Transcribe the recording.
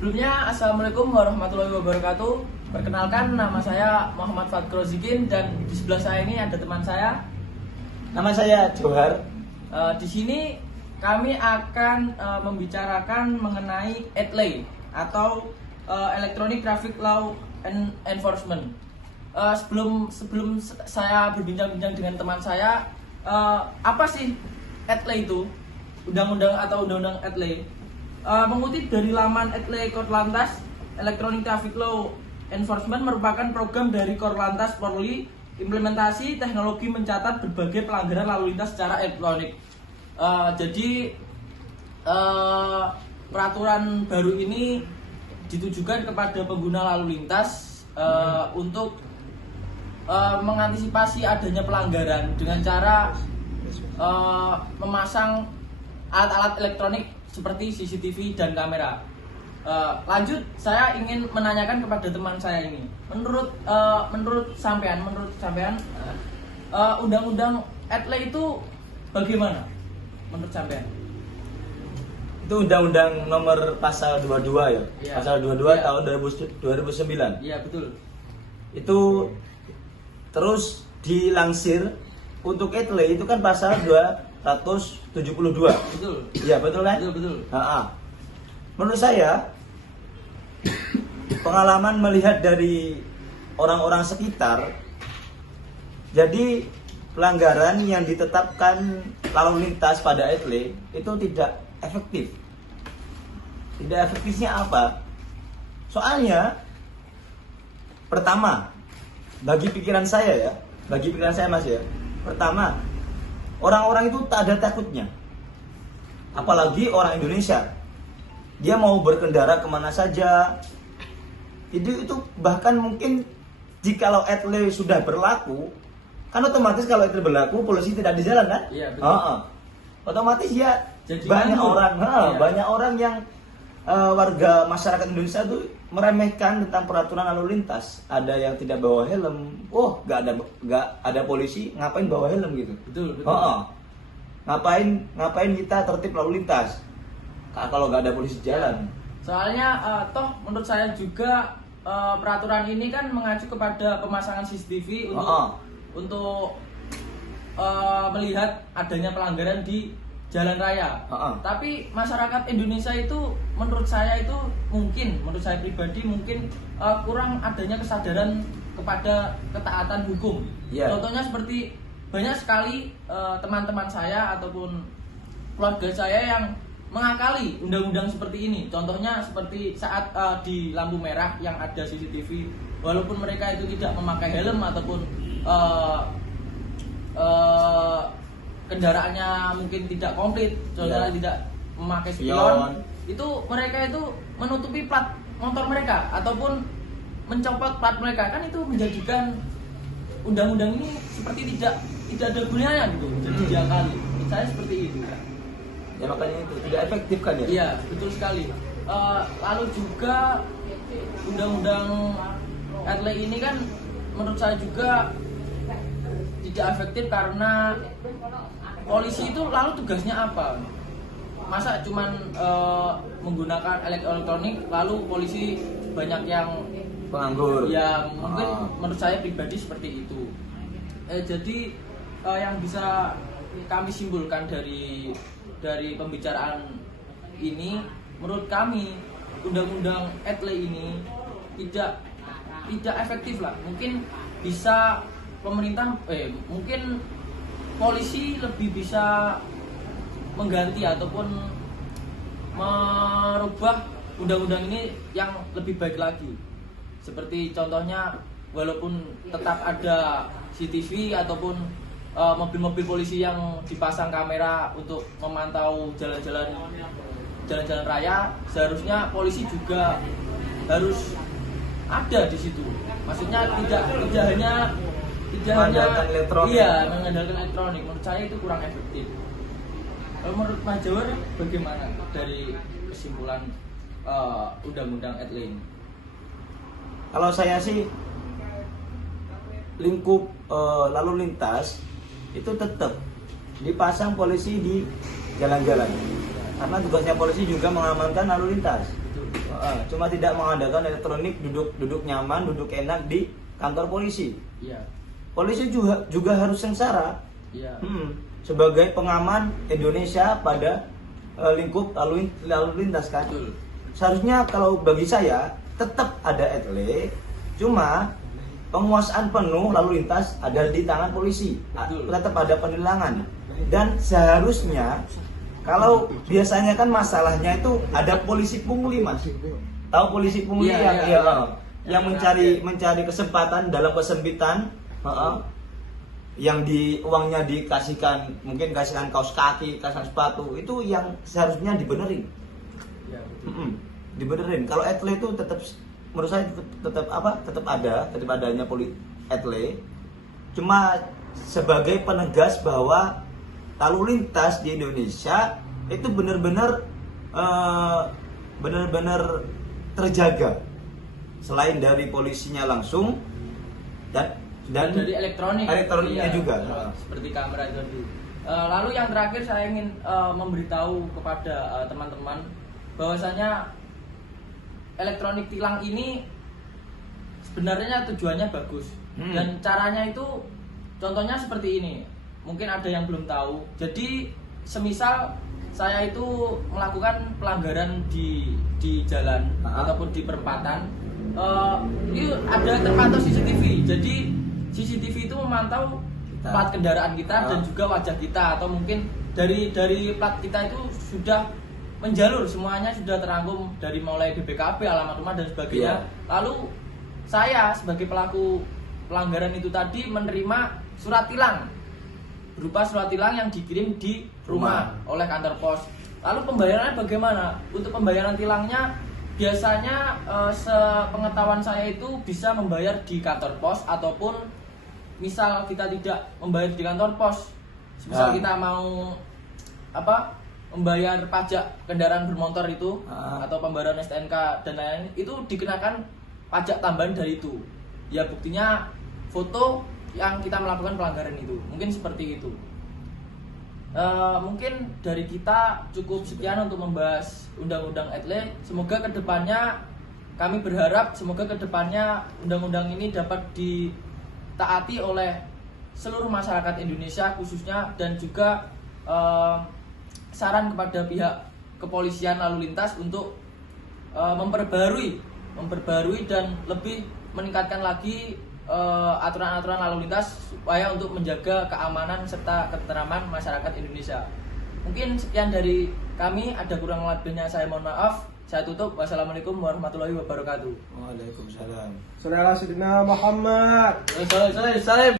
Sebelumnya, Assalamualaikum warahmatullahi wabarakatuh. Perkenalkan, nama saya Muhammad Fatkro Zikin dan di sebelah saya ini ada teman saya. Nama saya Johar. Di sini kami akan membicarakan mengenai ETLE atau Electronic Traffic Law Enforcement. Sebelum saya berbincang-bincang dengan teman saya, apa sih ETLE itu? Undang-undang atau undang-undang ETLE? Mengutip dari laman ETLE Korlantas, Electronic Traffic Law Enforcement merupakan program dari Korlantas Polri implementasi teknologi mencatat berbagai pelanggaran lalu lintas secara elektronik. Jadi peraturan baru ini ditujukan kepada pengguna lalu lintas untuk mengantisipasi adanya pelanggaran dengan cara memasang alat-alat elektronik seperti CCTV dan kamera. Lanjut, saya ingin menanyakan kepada teman saya ini. Menurut sampean, undang-undang ETLE itu bagaimana? Menurut sampean? Itu undang-undang nomor pasal 22 ya. Iya. Pasal 22 Iya. tahun 2009. Iya, betul. Itu terus dilansir untuk ETLE itu kan pasal 272. Betul. Iya, betul kan? Betul. Menurut saya pengalaman melihat dari orang-orang sekitar, jadi pelanggaran yang ditetapkan lalu lintas pada ETLE itu tidak efektif. Tidak efektifnya apa? Soalnya pertama, bagi pikiran saya Mas ya. Pertama, orang-orang itu tak ada takutnya. Apalagi orang Indonesia. Dia mau berkendara kemana saja. Itu bahkan mungkin jikalau ETLE sudah berlaku, kan otomatis kalau ETLE berlaku polisi tidak di jalan kan? Iya, betul. Otomatis ya Jadi banyak nganggur. orang, Iya. banyak orang yang warga masyarakat Indonesia tuh meremehkan tentang peraturan lalu lintas. Ada yang tidak bawa helm. Nggak ada polisi, ngapain bawa helm gitu? Betul. Ngapain kita tertib lalu lintas kalau nggak ada polisi jalan? Soalnya toh menurut saya juga peraturan ini kan mengacu kepada pemasangan CCTV untuk melihat adanya pelanggaran di jalan raya. Tapi masyarakat Indonesia itu menurut saya pribadi mungkin kurang adanya kesadaran kepada ketaatan hukum. Yeah. Contohnya seperti banyak sekali teman-teman saya ataupun keluarga saya yang mengakali undang-undang seperti ini. Contohnya seperti saat di lampu merah yang ada CCTV, walaupun mereka itu tidak memakai helm ataupun kendaraannya mungkin tidak komplit, contohnya tidak memakai spion, itu mereka itu menutupi plat motor mereka ataupun mencopot plat mereka, kan itu menjadikan undang-undang ini seperti tidak ada gunanya gitu, jadi diakali. Menurut saya seperti itu. Ya makanya itu tidak efektif kan ya? Iya, betul sekali. Lalu juga undang-undang ETLE ini kan menurut saya juga tidak efektif karena polisi itu lalu tugasnya apa? Masa cuman menggunakan elektronik lalu polisi banyak yang Penganggur. ya mungkin menurut saya pribadi seperti itu. Jadi yang bisa kami simpulkan dari pembicaraan ini, menurut kami undang-undang ETLE ini tidak efektif lah. Mungkin bisa pemerintah mungkin polisi lebih bisa mengganti ataupun merubah undang-undang ini yang lebih baik lagi. Seperti contohnya, walaupun tetap ada CCTV ataupun mobil-mobil polisi yang dipasang kamera untuk memantau jalan-jalan raya, seharusnya polisi juga harus ada di situ. Maksudnya tidak hanya Mengandalkan elektronik. Iya, mengandalkan elektronik. Menurut saya itu kurang efektif. Kalau menurut Pak Jawar bagaimana dari kesimpulan undang-undang ETLE ini? Kalau saya sih lingkup lalu lintas itu tetap dipasang polisi di jalan-jalan, karena tugasnya polisi juga mengamankan lalu lintas. Cuma tidak mengandalkan elektronik, duduk nyaman, duduk enak di kantor polisi. Iya. Polisi juga harus sengsara. Iya. Sebagai pengaman Indonesia pada lingkup lalu lintas kan. Betul. Seharusnya kalau bagi saya tetap ada etle, cuma penguasaan penuh lalu lintas ada di tangan polisi. Betul. Tetap ada penilangan. Dan seharusnya kalau biasanya kan masalahnya itu ada polisi pungli, Mas. Tahu polisi pungli yang mencari kesempatan dalam kesempitan, yang uangnya dikasihkan, mungkin kasihkan kaos kaki, kasihkan sepatu, itu yang seharusnya dibenerin. Ya, Dibenerin. Kalau etle itu tetap, menurut saya tetap adanya etle, cuma sebagai penegas bahwa lalu lintas di Indonesia itu benar-benar terjaga, selain dari polisinya langsung dan dari elektroniknya juga seperti kamera tadi. Lalu yang terakhir saya ingin memberitahu kepada teman-teman bahwasanya elektronik tilang ini sebenarnya tujuannya bagus dan caranya itu contohnya seperti ini. Mungkin ada yang belum tahu. Jadi semisal saya itu melakukan pelanggaran di jalan ataupun di perempatan, ini ada terpantau CCTV. Jadi CCTV itu memantau plat kendaraan kita dan juga wajah kita, atau mungkin dari plat kita itu sudah menjalur, semuanya sudah terangkum dari mulai BPKB, alamat rumah dan sebagainya. Lalu saya sebagai pelaku pelanggaran itu tadi menerima surat tilang, berupa surat tilang yang dikirim di rumah oleh kantor pos. Lalu pembayarannya bagaimana? Untuk pembayaran tilangnya biasanya sepengetahuan saya itu bisa membayar di kantor pos, ataupun misal kita tidak membayar di kantor pos, misal kita mau membayar pajak kendaraan bermotor itu atau pembayaran STNK dan lain-lain, itu dikenakan pajak tambahan dari itu. Ya buktinya foto yang kita melakukan pelanggaran itu. Mungkin seperti itu. Mungkin dari kita cukup sekian untuk membahas undang-undang etle. Semoga kedepannya, kami berharap semoga kedepannya undang-undang ini dapat ditaati oleh seluruh masyarakat Indonesia khususnya, dan juga saran kepada pihak kepolisian lalu lintas untuk memperbarui dan lebih meningkatkan lagi aturan-aturan lalu lintas supaya untuk menjaga keamanan serta ketentraman masyarakat Indonesia. Mungkin sekian dari kami, ada kurang lebihnya saya mohon maaf. Saya tutup. Wassalamualaikum warahmatullahi wabarakatuh. Waalaikumsalam. Sallallahu alaihi Muhammad. Salam.